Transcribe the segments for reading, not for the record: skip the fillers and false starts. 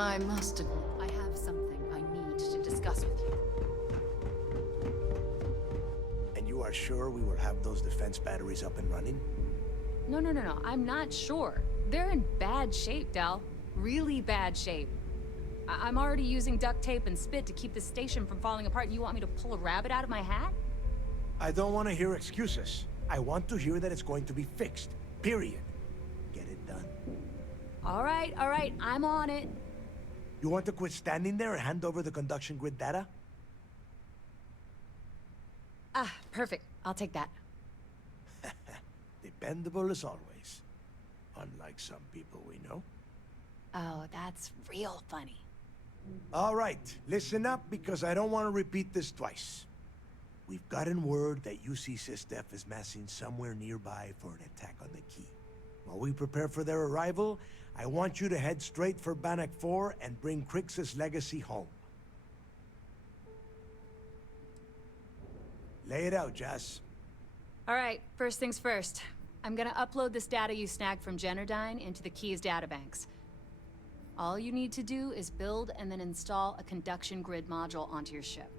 I must admit, I have something I need to discuss with you. And you are sure we will have those defense batteries up and running? No, I'm not sure. They're in bad shape, Dal. Really bad shape. I'm already using duct tape and spit to keep the station from falling apart, and you want me to pull a rabbit out of my hat? I don't want to hear excuses. I want to hear that it's going to be fixed. Period. Get it done. All right, I'm on it. You want to quit standing there and hand over the conduction grid data? Ah, perfect. I'll take that. Dependable as always. Unlike some people we know. Oh, that's real funny. All right, listen up because I don't want to repeat this twice. We've gotten word that UC SysDef is massing somewhere nearby for an attack on the key. While we prepare for their arrival, I want you to head straight for Bannoc IV and bring Kryx's legacy home. Lay it out, Jas. All right, first things first. I'm gonna upload this data you snagged from Generdyne into the Key's databanks. All you need to do is build and then install a conduction grid module onto your ship.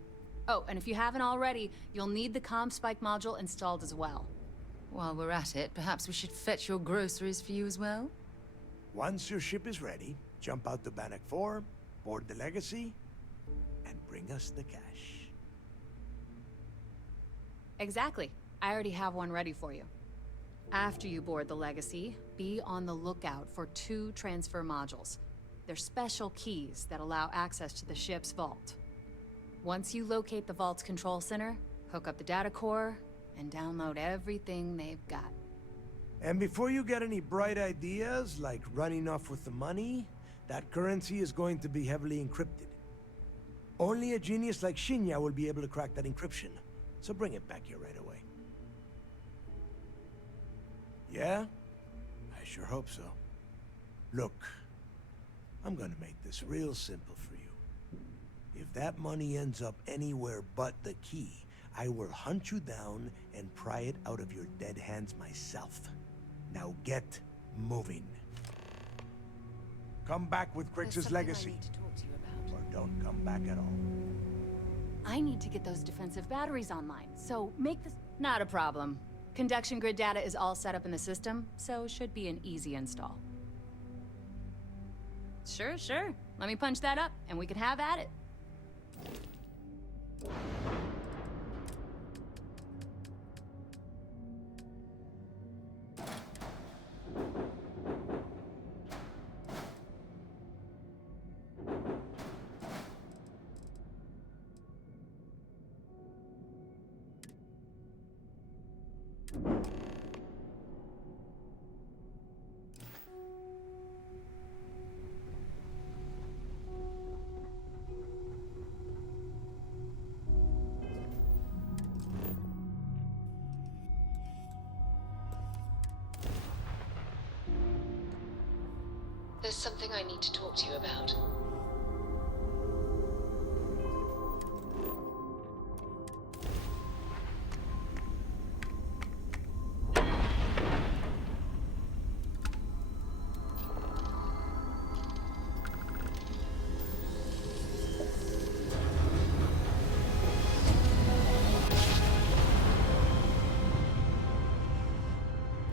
Oh, and if you haven't already, you'll need the comm spike module installed as well. While we're at it, perhaps we should fetch your groceries for you as well? Once your ship is ready, jump out to Bannoc IV, board the legacy, and bring us the cash. Exactly. I already have one ready for you. After you board the legacy, be on the lookout for 2 transfer modules. They're special keys that allow access to the ship's vault. Once you locate the vault's control center, hook up the data core, and download everything they've got. And before you get any bright ideas, like running off with the money, that currency is going to be heavily encrypted. Only a genius like Shinya will be able to crack that encryption, so bring it back here right away. Yeah? I sure hope so. Look, I'm gonna make this real simple for you. If that money ends up anywhere but the key, I will hunt you down and pry it out of your dead hands myself. Now get moving. Come back with Kryx's legacy. I need to talk to you about. Or don't come back at all. I need to get those defensive batteries online, so make this... Not a problem. Conduction grid data is all set up in the system, so should be an easy install. Sure. Let me punch that up, and we can have at it. There's something I need to talk to you about.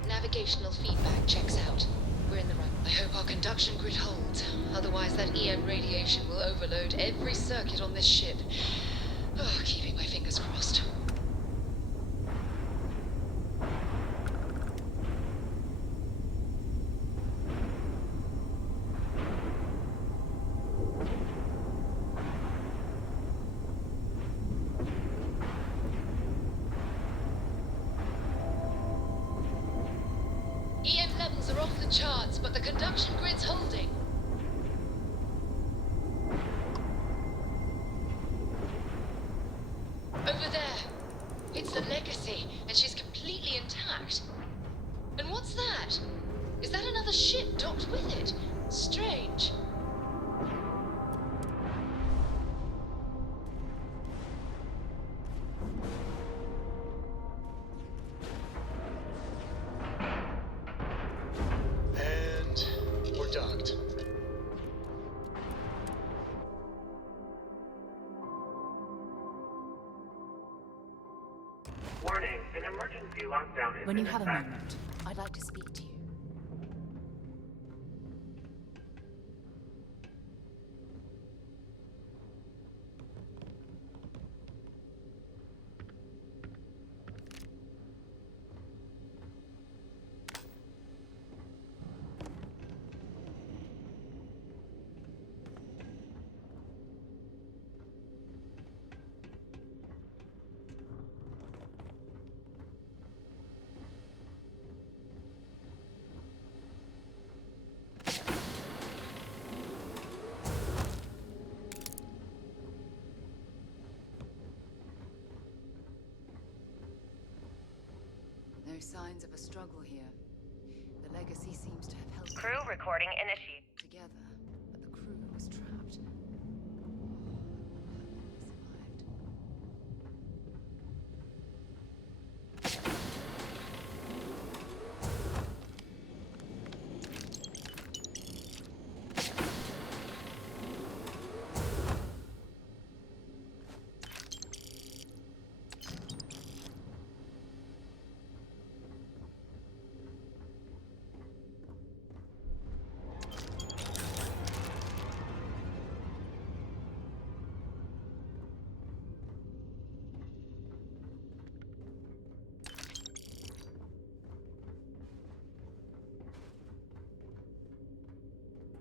Navigational feedback checks out. We're in the right. I hope our conduction grid holds. Otherwise, that EM radiation will overload every circuit on this ship. Oh, keeping my fingers crossed. EM levels are off the charts, but the conduction grid's holding. Over there. It's the legacy, and she's completely intact. And what's that? Is that another ship docked with it? Strange. And we're docked. emergency lockdown is When you in have a effect. moment, I'd like to speak to you. No signs of a struggle here. The legacy seems to have held Crew recording initiated. together, but the crew was trapped. Survived.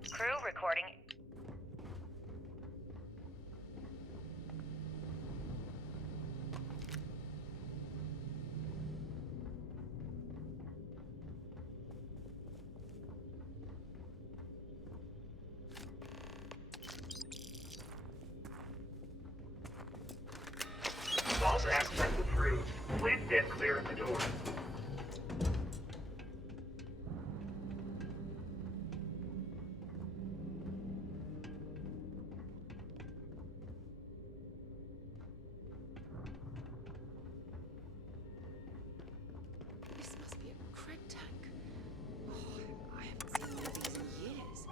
Crew recording. Vault access approved. Please stand clear of the door. This must be a cred tank. Oh, I haven't seen one of these in years.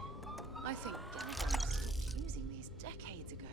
I think Radeon stopped using these decades ago.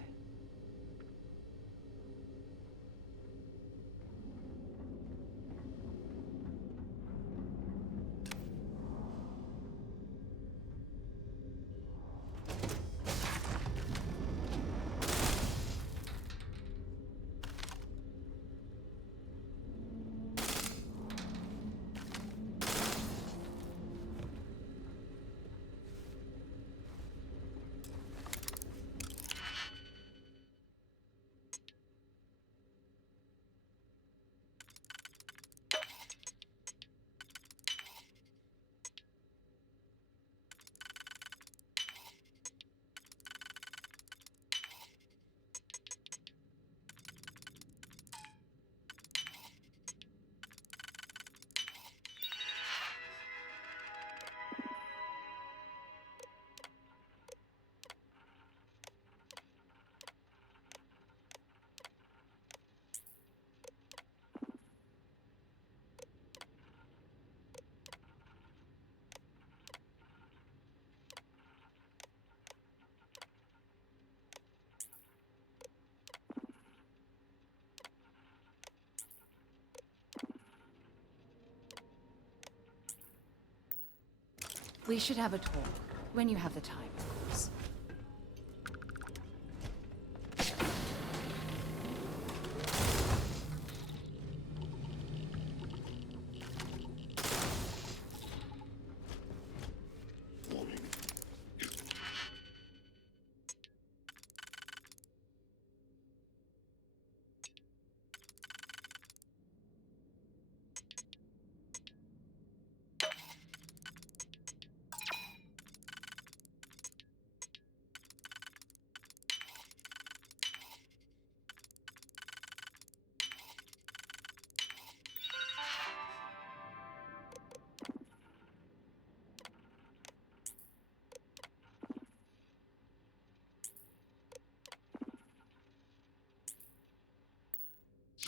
We should have a talk. When you have the time, of course.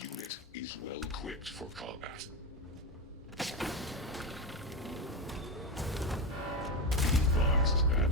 Unit is well equipped for combat. Be advised that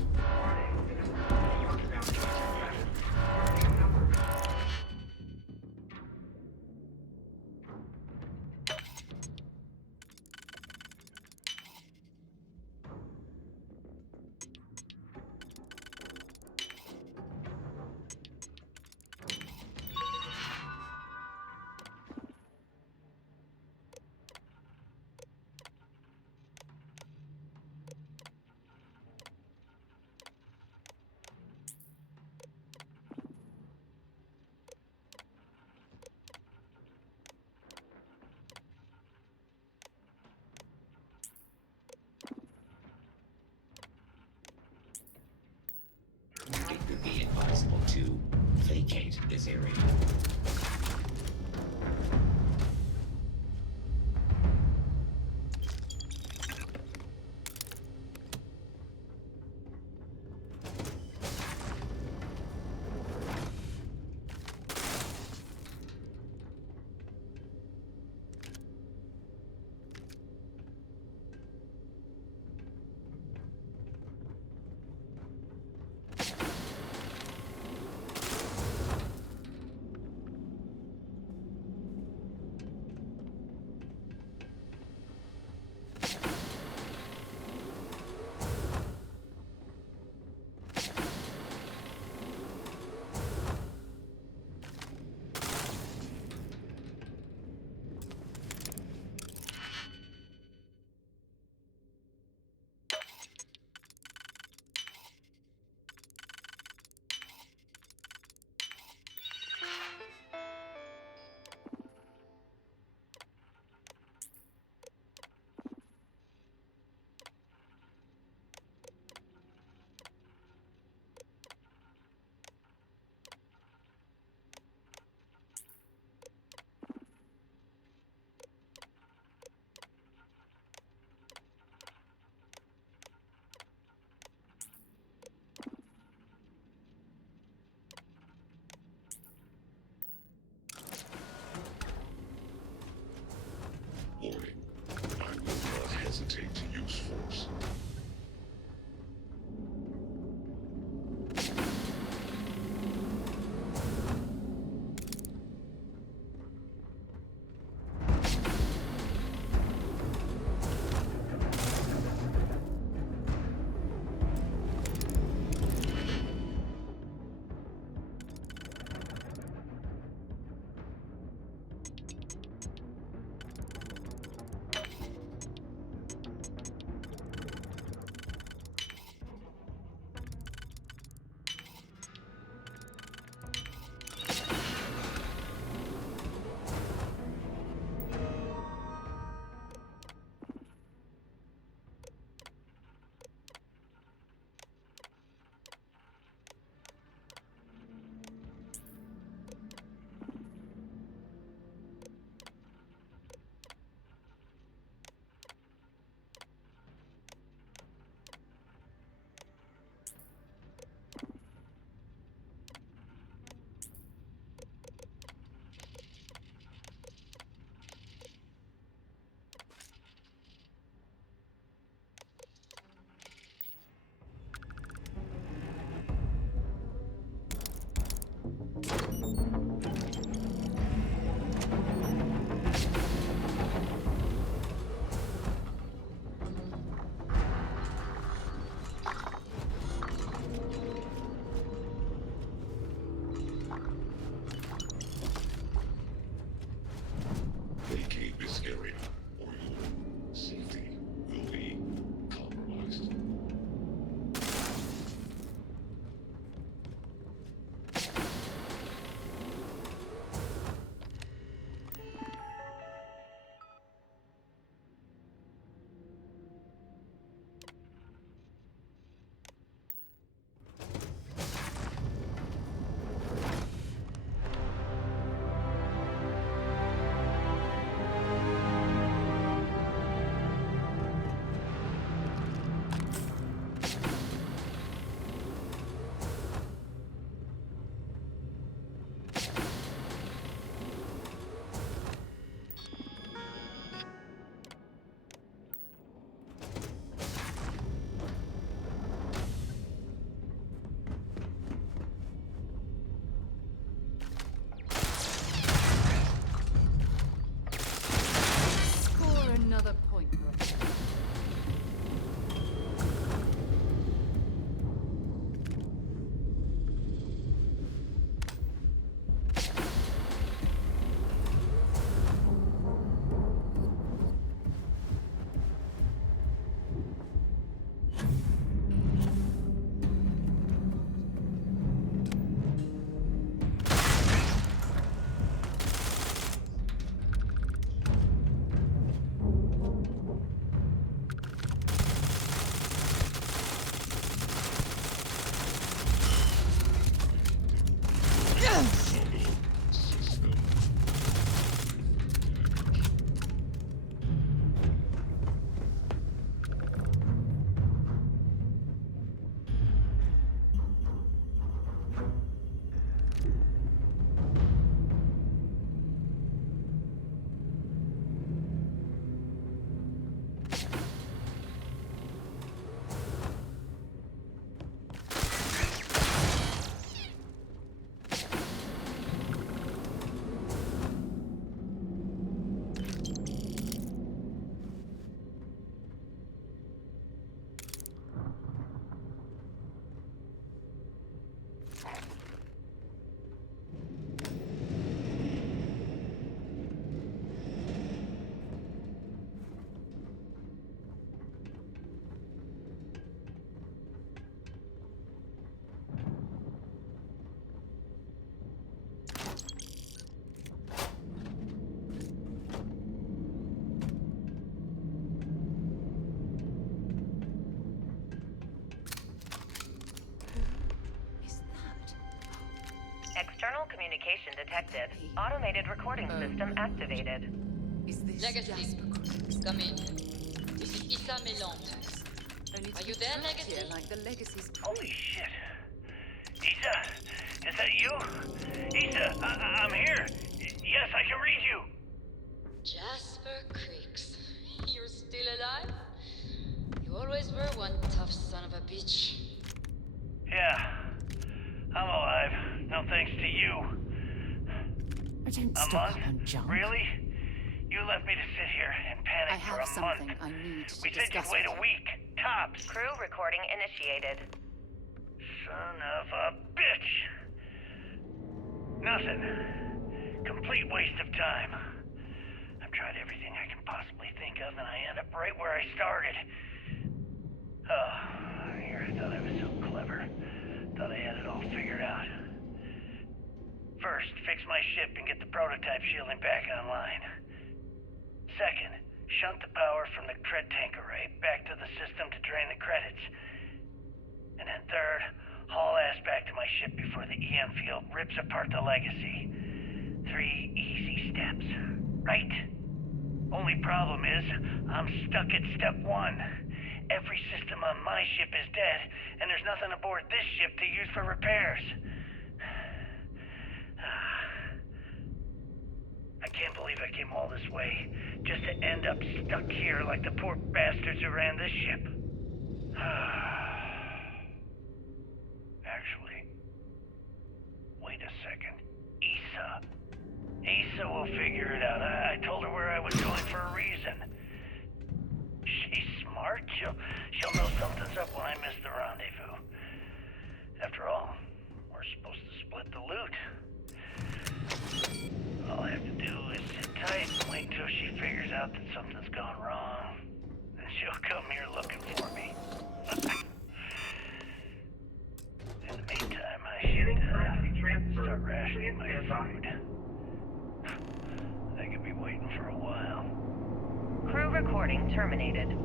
communication detected. Automated recording system activated. Is this Legacy. Jasper Kryx? Come in. This is Issa Melante. Only to Are you be there, trapped Legacy? here like the Legacy's Holy shit. Issa, is that you? Issa, I'm here. Yes, I can read you. Jasper Kryx. You're still alive? You always were one tough son of a bitch. Yeah, I'm alive. No thanks to you. I don't A stock month? up on junk. Really? You left me to sit here and panic I for have a something month. I need to We said discuss you'd wait with a you. week, tops. Crew recording initiated. Son of a bitch. Nothing. Complete waste of time. I've tried everything I can possibly think of, and I end up right where I started. Oh, here I thought I was so clever. Thought I had it all figured out. First, fix my ship and get the prototype shielding back online. Second, shunt the power from the cred tank array back to the system to drain the credits. And then third, haul ass back to my ship before the EM field rips apart the legacy. 3 easy steps, right? Only problem is, I'm stuck at step 1. Every system on my ship is dead, and there's nothing aboard this ship to use for repairs. I can't believe I came all this way, just to end up stuck here like the poor bastards who ran this ship. Actually, wait a second. Issa will figure it out. I told her where I was going for a reason. She's smart. She'll know something's up when I miss the rendezvous. After all, we're supposed to split the loot. All I have to do is sit tight and wait till she figures out that something's gone wrong. Then she'll come here looking for me. In the meantime, I should start rationing my food. I could be waiting for a while. Crew recording terminated.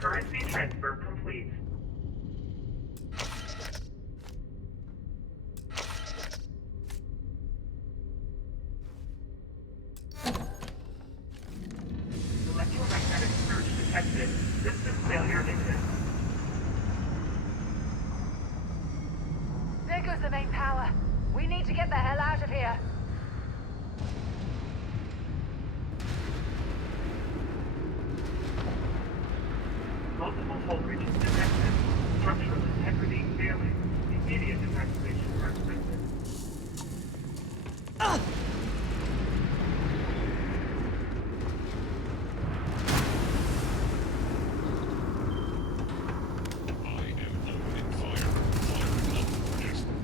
Currency transfer complete. Electromagnetic surge detected. System failure imminent. There goes the main power. We need to get the hell out of here. Multiple voltages detected. Structural integrity failing. Immediate evacuation recommended. I am opening fire. Fire up, Jasper.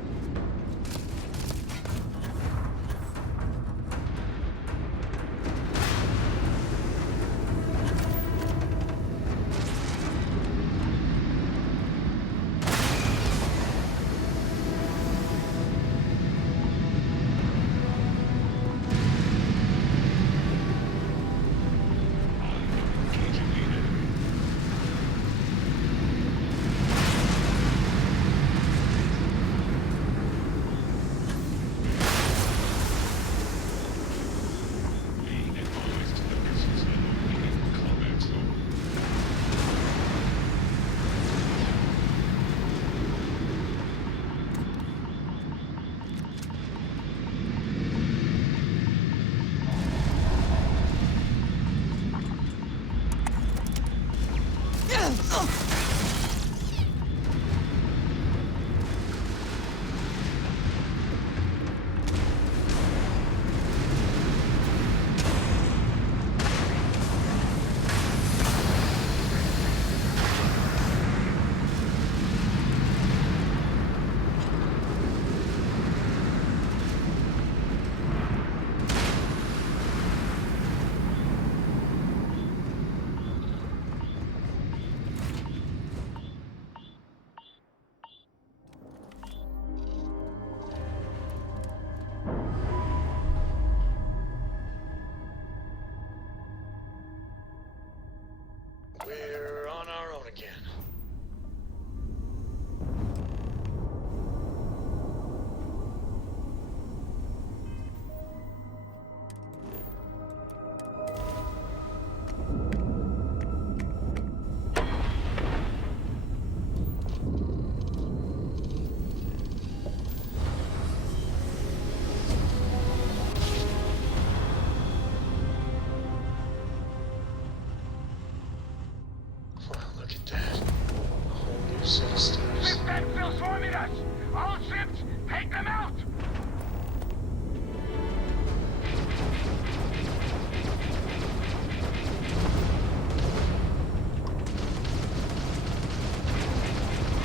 Citizens. Ship still swarming us! All ships, take them out!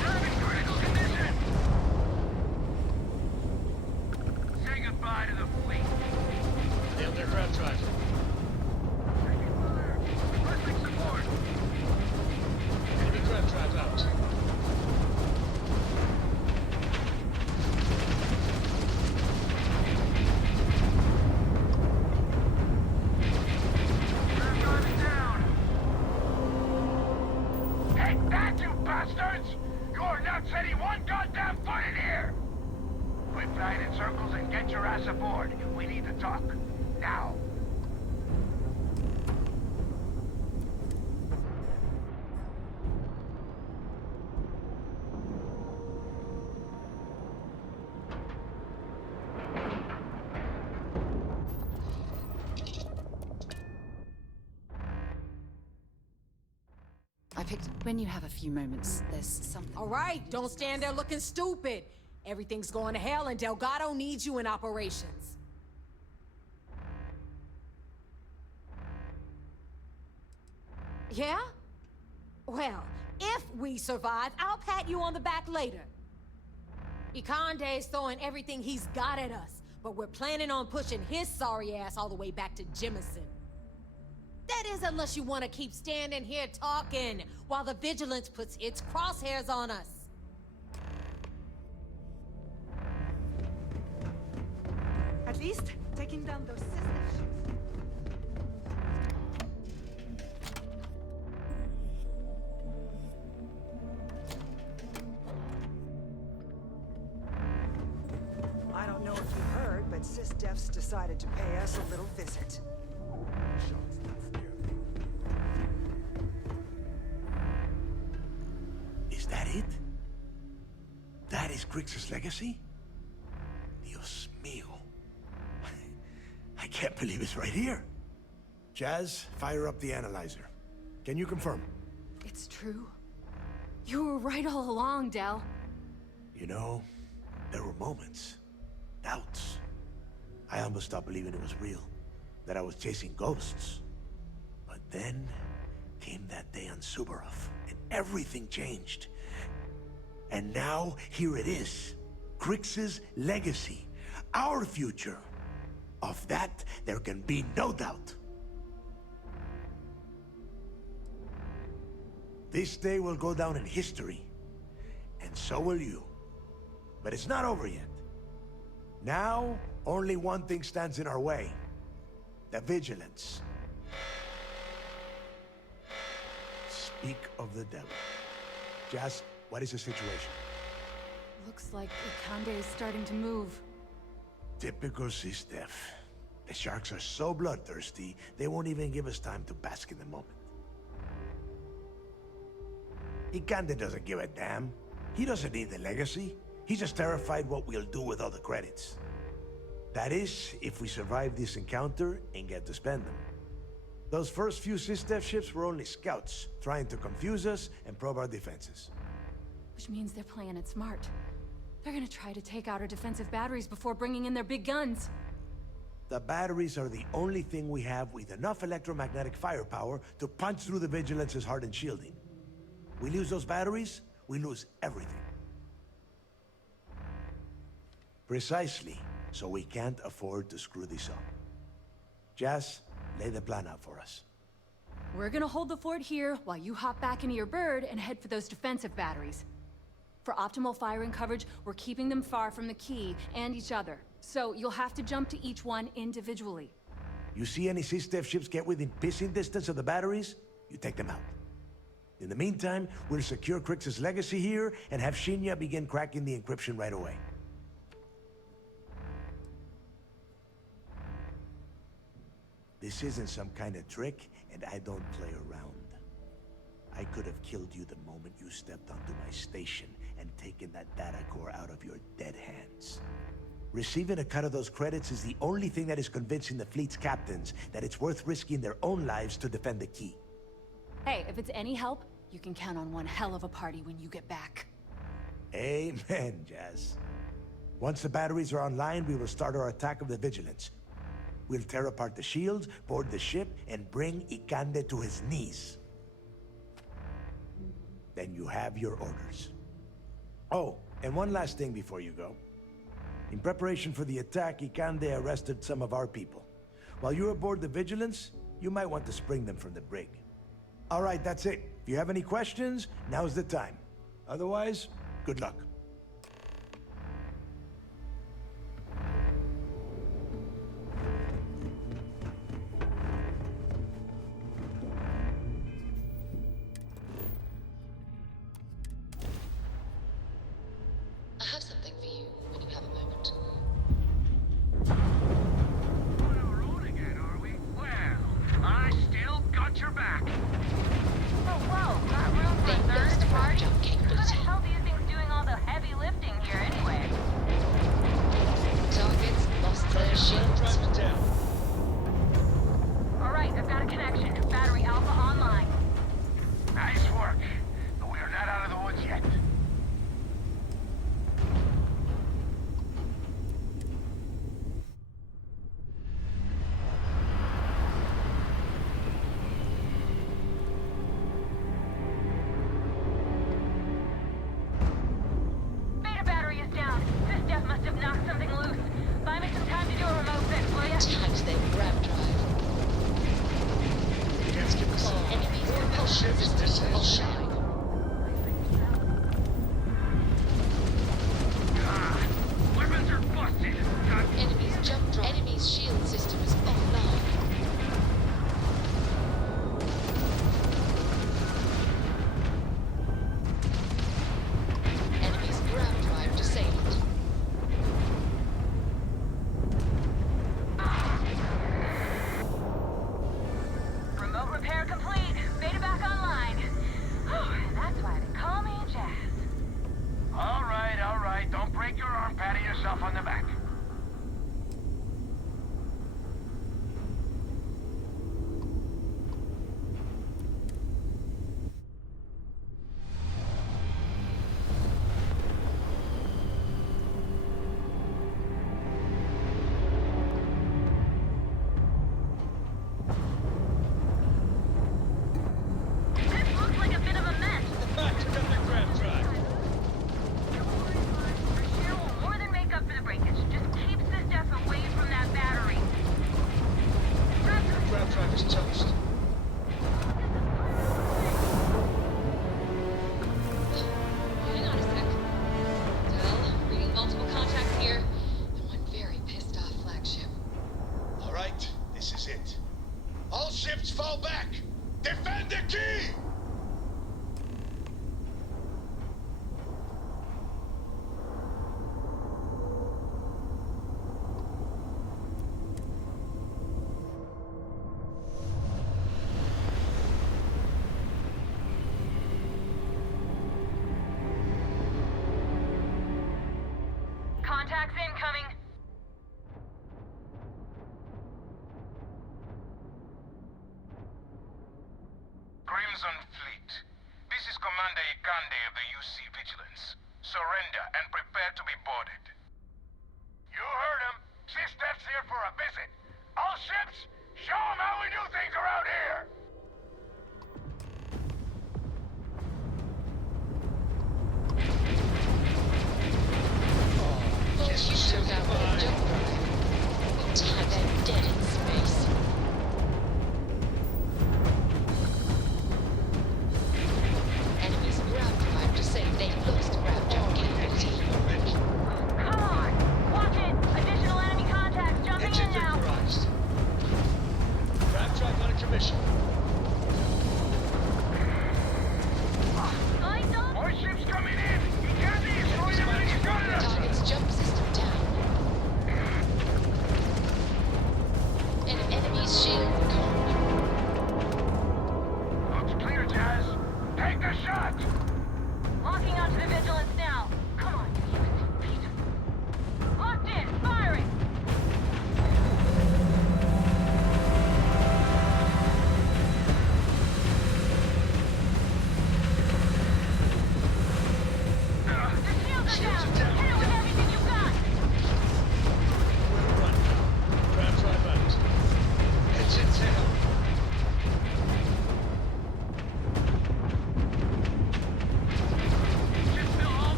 We're in critical condition! Say goodbye to the fleet. Nailed their craft drive. Taking fire. Requesting support. Enemy craft drive out. We're driving down. Take that, you bastards! You're not setting one goddamn foot in here! Quit flying in circles and get your ass aboard. We need to talk. Now. I picked. When you have a few moments, there's something. All right, don't stand there looking stupid. Everything's going to hell and Delgado needs you in operations. Yeah? Well, if we survive, I'll pat you on the back later. Ikande is throwing everything he's got at us, but we're planning on pushing his sorry ass all the way back to Jemison. That is, unless you want to keep standing here talking while the vigilance puts its crosshairs on us. At least, taking down those sister ships. I don't know if you heard, but SysDef's decided to pay us a little visit. Is that it? That is Kryx's legacy? Dios mío. I can't believe it's right here. Jazz, fire up the analyzer. Can you confirm? It's true. You were right all along, Del. You know, there were moments, doubts. I almost stopped believing it was real, that I was chasing ghosts. But then came that day on Subarov, and everything changed. And now, here it is. Kryx's legacy. Our future. Of that, there can be no doubt. This day will go down in history. And so will you. But it's not over yet. Now, only one thing stands in our way. The vigilance. Speak of the devil. Jazz, what is the situation? Looks like Ikande is starting to move. Typical SysDef. The sharks are so bloodthirsty, they won't even give us time to bask in the moment. Ikande doesn't give a damn. He doesn't need the legacy. He's just terrified what we'll do with all the credits. That is, if we survive this encounter and get to spend them. Those first few SysDef ships were only scouts, trying to confuse us and probe our defenses. Which means they're playing it smart. They're gonna try to take out our defensive batteries before bringing in their big guns. The batteries are the only thing we have with enough electromagnetic firepower to punch through the Vigilance's hardened shielding. We lose those batteries, we lose everything. Precisely, so we can't afford to screw this up. Jazz, lay the plan out for us. We're gonna hold the fort here while you hop back into your bird and head for those defensive batteries. For optimal firing coverage, we're keeping them far from the key and each other. So you'll have to jump to each one individually. You see any SysDef ships get within pissing distance of the batteries, you take them out. In the meantime, we'll secure Kryx's legacy here and have Shinya begin cracking the encryption right away. This isn't some kind of trick, and I don't play around. I could have killed you the moment you stepped onto my station and taken that data core out of your dead hands. Receiving a cut of those credits is the only thing that is convincing the fleet's captains that it's worth risking their own lives to defend the key. Hey, if it's any help, You can count on one hell of a party when you get back. Amen, Jazz. Once the batteries are online, we will start our attack of the Vigilance. We'll tear apart the shields, board the ship, and bring Ikande to his knees. Then you have your orders. Oh, and one last thing before you go. In preparation for the attack, Ikande arrested some of our people. While you're aboard the Vigilance, you might want to spring them from the brig. All right, that's it. If you have any questions, now's the time. Otherwise, good luck. I have something for you when you have a moment. On our own again, are we? Well, I still got your back. Oh, whoa, got room for a Then there's third the party? jump Who the capability. hell do you think's doing all the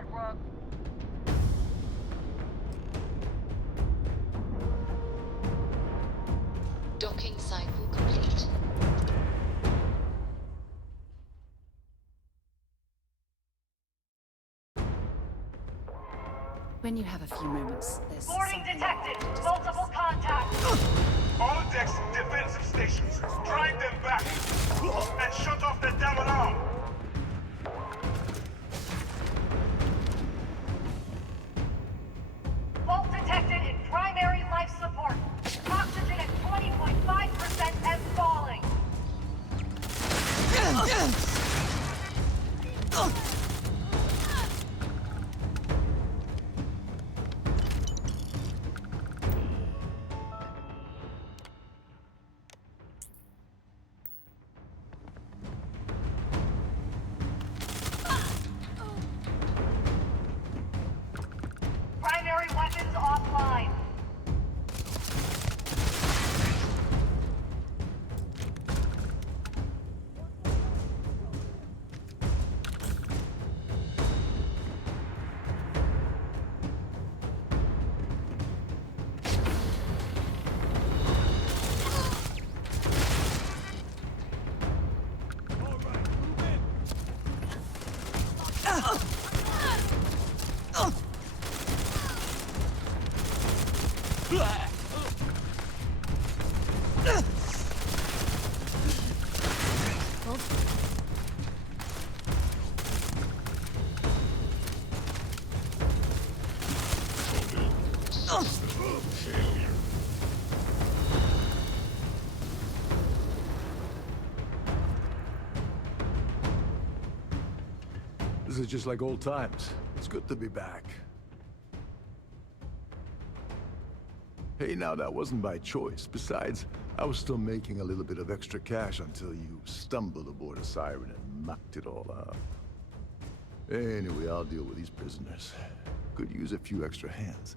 that, Rook. Docking cycle complete. When you have a few moments, there's Boarding something detected. to discuss. Multiple contacts. All decks, defensive stations. Drive them back. And shut off the damn alarm. Fault detected in primary life support. Oxygen at 20.5% and falling. Primary weapons offline. Failure. This is just like old times. It's good to be back. Hey, now that wasn't by choice. Besides, I was still making a little bit of extra cash until you stumbled aboard a siren and mucked it all up. Anyway, I'll deal with these prisoners. Could use a few extra hands.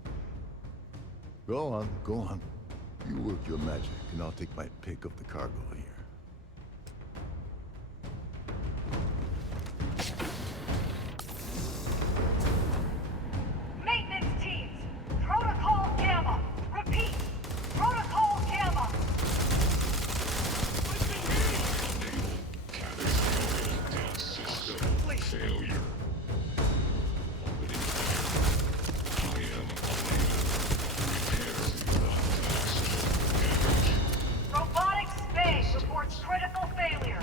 Go on, go on. You work your magic, and I'll take my pick of the cargo here. Maintenance teams. Protocol Gamma. Repeat. Protocol Gamma. System failure. I am Robotic space reports critical failure.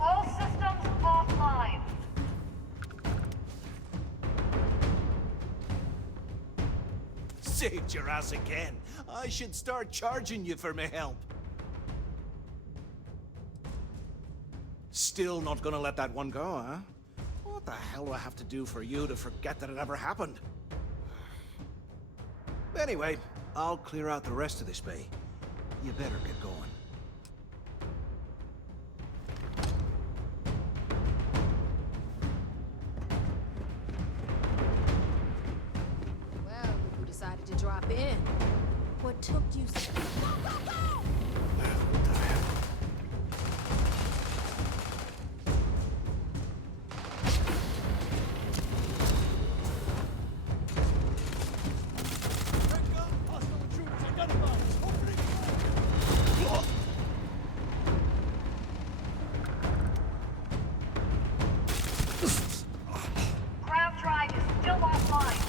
All systems offline. Saved your ass again. I should start charging you for my help. Still not gonna let that one go, huh? What the hell do I have to do for you to forget that it ever happened? Anyway, I'll clear out the rest of this bay. You better get going. Well, look who decided to drop in. What took you so... Go, go, go! Crowd drive is still offline.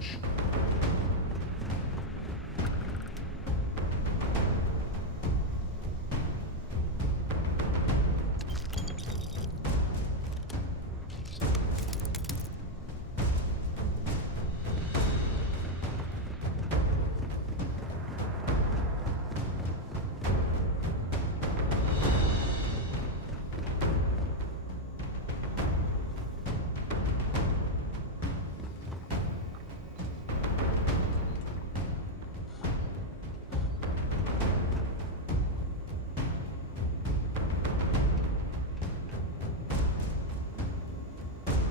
bridge.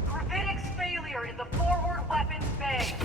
Gravitic's failure in the forward weapons bay.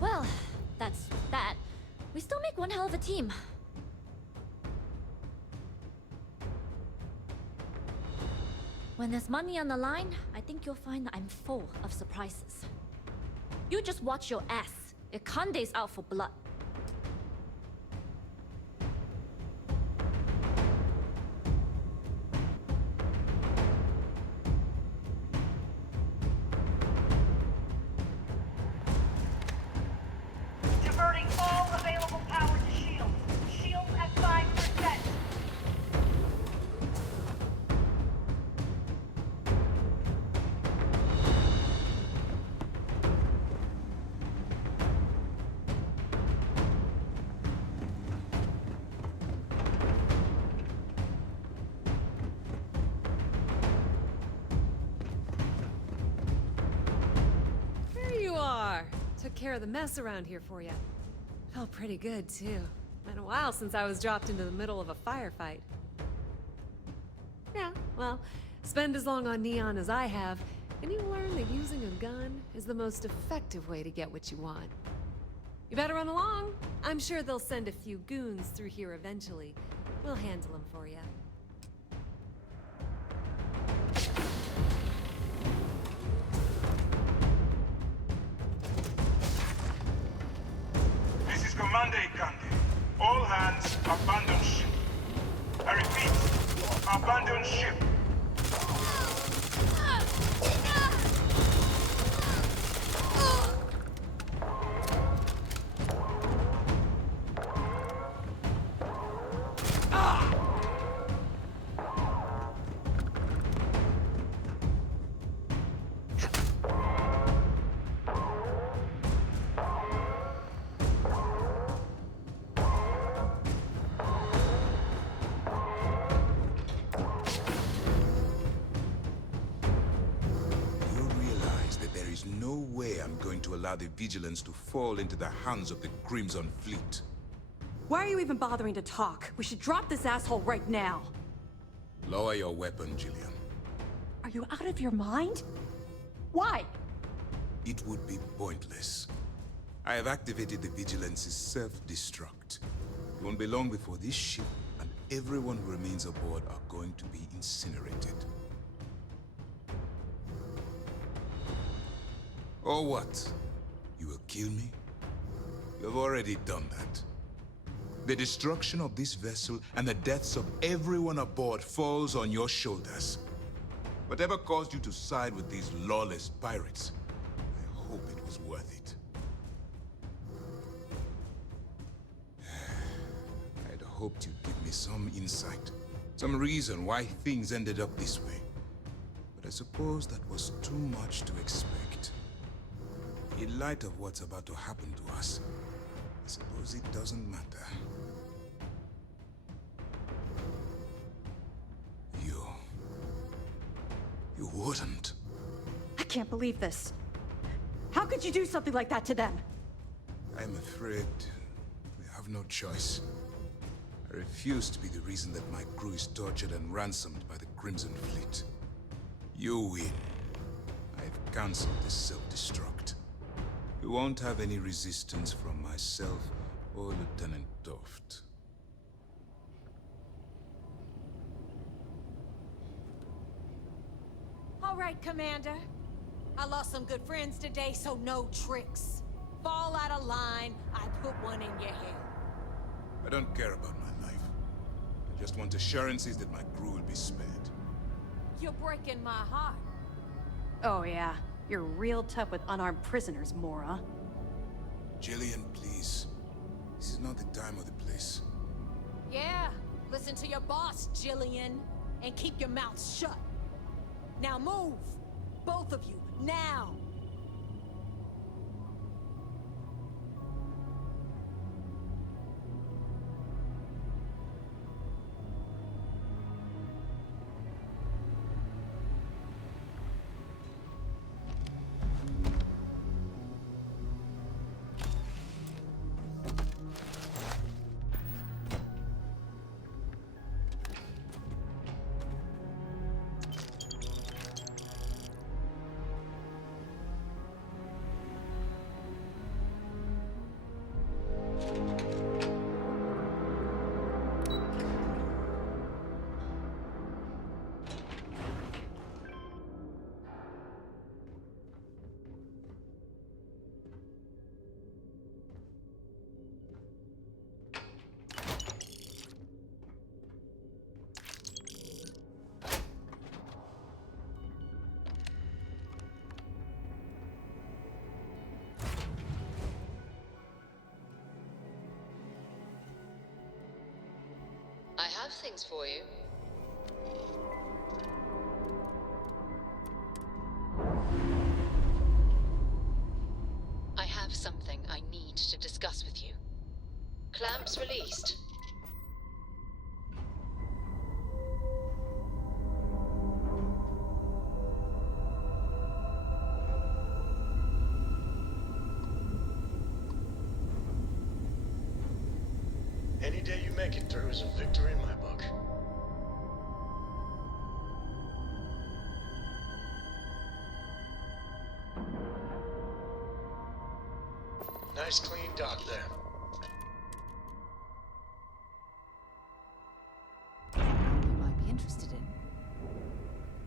Well, that's that. We still make one hell of a team. When there's money on the line, I think you'll find that I'm full of surprises. You just watch your ass. Ikande's out for blood. Diverting all available power to shields. Shields at 5%. There you are. Took care of the mess around here for you. Felt pretty good, too. Been a while since I was dropped into the middle of a firefight. Yeah, well, spend as long on Neon as I have, and you learn that using a gun is the most effective way to get what you want. You better run along. I'm sure they'll send a few goons through here eventually. We'll handle them for you. This is Commander Ikande. All hands, abandon ship. I repeat, abandon ship. No way I'm going to allow the vigilance to fall into the hands of the Crimson Fleet. Why are you even bothering to talk? We should drop this asshole right now. Lower your weapon, Jillian. Are you out of your mind? Why? It would be pointless. I have activated the Vigilance's self-destruct. It won't be long before this ship and everyone who remains aboard are going to be incinerated. Or what? You will kill me? You have already done that. The destruction of this vessel and the deaths of everyone aboard falls on your shoulders. Whatever caused you to side with these lawless pirates, I hope it was worth it. I'd hoped you'd give me some insight, some reason why things ended up this way. But I suppose that was too much to expect. In light of what's about to happen to us, Suppose it doesn't matter. You wouldn't. I can't believe this. How could you do something like that to them? I'm afraid we have no choice. I refuse to be the reason that my crew is tortured and ransomed by the Crimson Fleet. You win. I've cancelled this self-destruct. You won't have any resistance from myself or Lieutenant Toft. All right, Commander. I lost some good friends today, so no tricks. Fall out of line, I put one in your head. I don't care about my life. I just want assurances that my crew will be spared. You're breaking my heart. Oh yeah, you're real tough with unarmed prisoners, Mora. Jillian, please. This is not the time or the place. Yeah, listen to your boss, Jillian, and keep your mouth shut. Now move! Both of you, now! I have things for you. I have something I need to discuss with you. Clamps released. Any day you make it through is a victory in my book. Nice clean dock there. You might be interested in.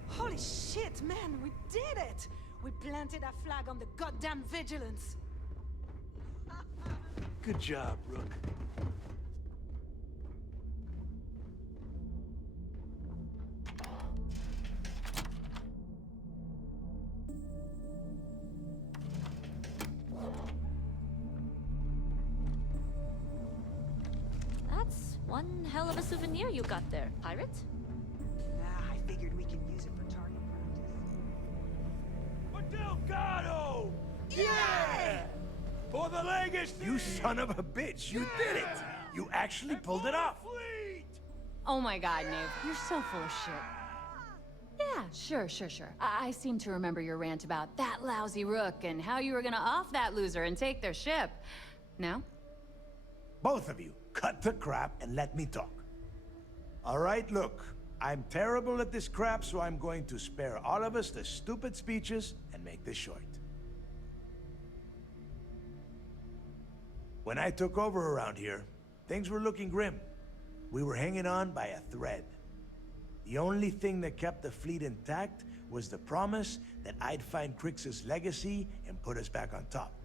Holy shit, man, we did it! We planted a flag on the goddamn vigilance. Good job, Rook. That's one hell of a souvenir you got there, pirate. Nah, I figured we can use it for target practice. Delgado! Yeah! For the legacy! You son of a bitch, you did it! You actually pulled it off! Oh my god, Nave, you're so full of shit. Yeah, sure. I seem to remember your rant about that lousy Rook and how you were gonna off that loser and take their ship. No? Both of you, cut the crap and let me talk. All right, look. I'm terrible at this crap, so I'm going to spare all of us the stupid speeches and make this short. When I took over around here, things were looking grim. We were hanging on by a thread. The only thing that kept the fleet intact was the promise that I'd find Kryx's legacy and put us back on top.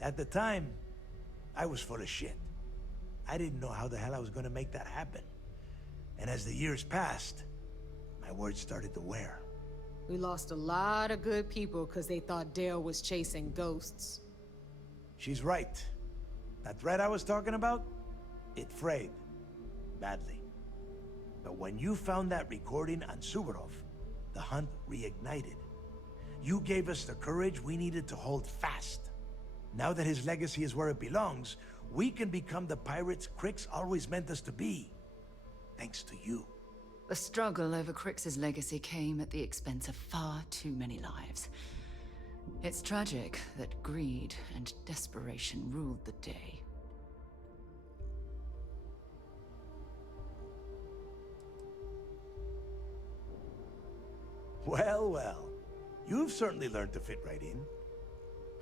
At the time, I was full of shit. I didn't know how the hell I was gonna make that happen. And as the years passed, my words started to wear. We lost a lot of good people because they thought Dale was chasing ghosts. She's right. That thread I was talking about, it frayed. Badly. But when you found that recording on Suvorov, the hunt reignited. You gave us the courage we needed to hold fast. Now that his legacy is where it belongs, we can become the pirates Kryx always meant us to be. Thanks to you. The struggle over Kryx's legacy came at the expense of far too many lives. It's tragic that greed and desperation ruled the day. Well, well. You've certainly learned to fit right in.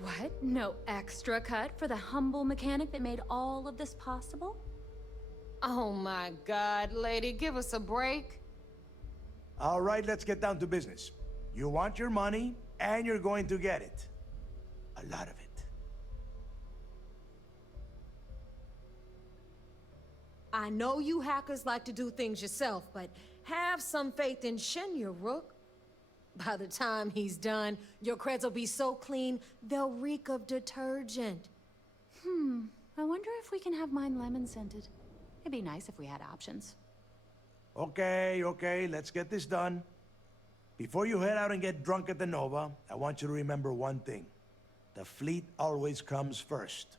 What? No extra cut for the humble mechanic that made all of this possible? Oh my God, lady, give us a break. All right, let's get down to business. You want your money, and you're going to get it. A lot of it. I know you hackers like to do things yourself, but have some faith in Shinya, Rook. By the time he's done, your creds will be so clean, they'll reek of detergent. I wonder if we can have mine lemon-scented. It'd be nice if we had options. Okay, let's get this done. Before you head out and get drunk at the Nova, I want you to remember one thing. The fleet always comes first.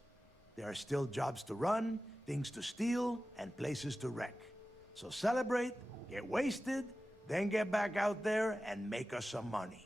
There are still jobs to run, things to steal, and places to wreck. So celebrate, get wasted, then get back out there and make us some money.